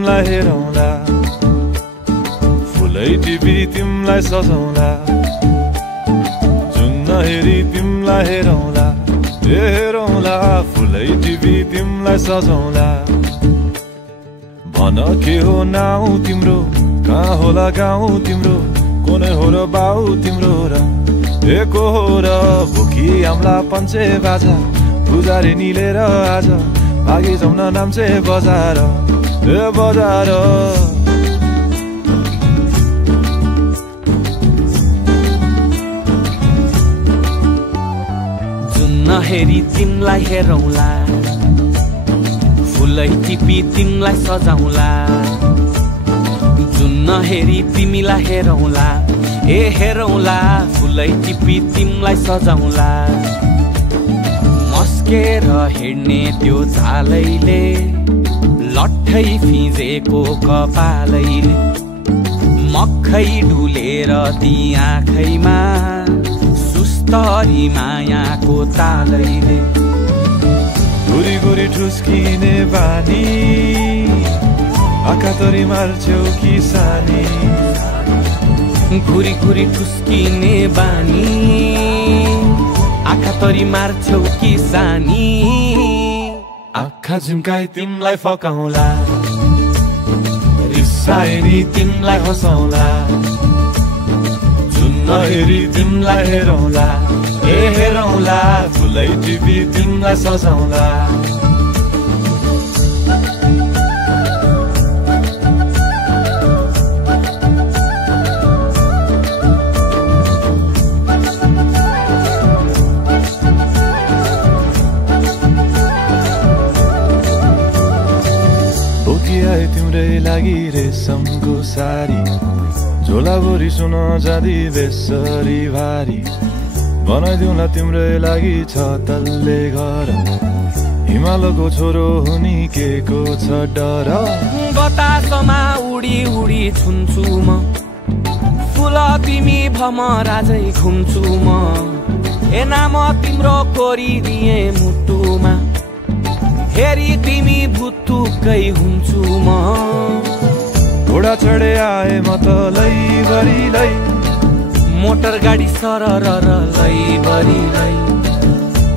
तिमलाई हेरौँला, फुलै टिपी तिमलाई सजाउँला, जुन नहेरी तिमलाई हेरौँला, हेरौँला, फुलै टिपी तिमलाई सजाउँला। भन के हो नाउ तिम्रो, कहाँ होला गाउँ तिम्रो, कुनै हो र बाउ तिम्रो र को हो र भुकी आम्ला पञ्चे बाजा पुजारी निलेर आज भागी जाउँ न नाम्चे बजार बजार। जुन नहेरी तिमलाई हेरौँला, फुलै टिपी तिमलाई सजाउँला, जुन नहेरी तिमीलाई हेरौँला, हेरौँला, फुलै टिपी तिमलाई सजाउँला। मस्केर हिँड्ने त्यो झालैले, लट्ठै फिजेको कपालैले, मक्खै डुलेर ती आँखैमा सुस्तरी मायाको तालैले। गुरी गुरी ठुस्किने बानी, आँखा तरी मार्छौ कि सानी, घुरी घुरी ठुस्किने बानी, आँखा तरी मार्छौ कि सानी। आँखा झुम्काई तिमलाई फकाउँला, रिसाए नि तिमलाई हँसाउँला, जुन नहेरी तिमलाई हेरौँला, हेरौँला, फुलै टिपी तिमलाई सजाउँला। तिम्रै लागि रेशमको सारी, झोलाभरि सुन जाँदी बेसरी भारी, बनाइदिउँला तिम्रै लागि छ तल्ले घर, हिमालको छोरो हुनी के को छ डर। बतासमा उडी उडी छुन्छु म, फुल तिमी भमराजै घुम्छु म, नाम तिम्रो कोरिदिए मुटुमा, हेरी तिमी भुत्तुकै हुन्छु म। घोडा चढे आए म त लैभरि लै, मोटर गाडी सरर लैभरि लै,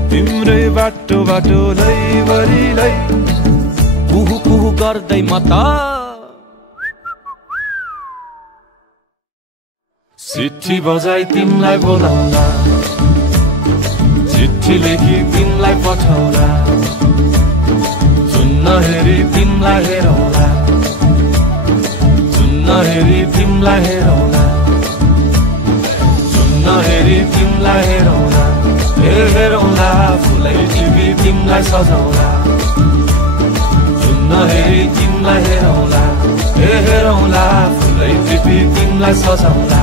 तिम्रै बाटो बाटो लैभरि लै, कुहु कुहु गर्दै म त चिठी बजाई तिमलाई बोलाउँला, चिठी लेखी तिमलाई पठाउँला, जुन नहेरी तिमलाई हेरौँला, जुन नहेरी तिमलाई हेरौँला, जुन नहेरी तिमलाई हेरौँला, हेरौँला, फुलै टिपी तिमलाई सजाउँला, जुन नहेरी तिमलाई हेरौँला, हेरौँला, फुलै टिपी तिमलाई सजाउँला।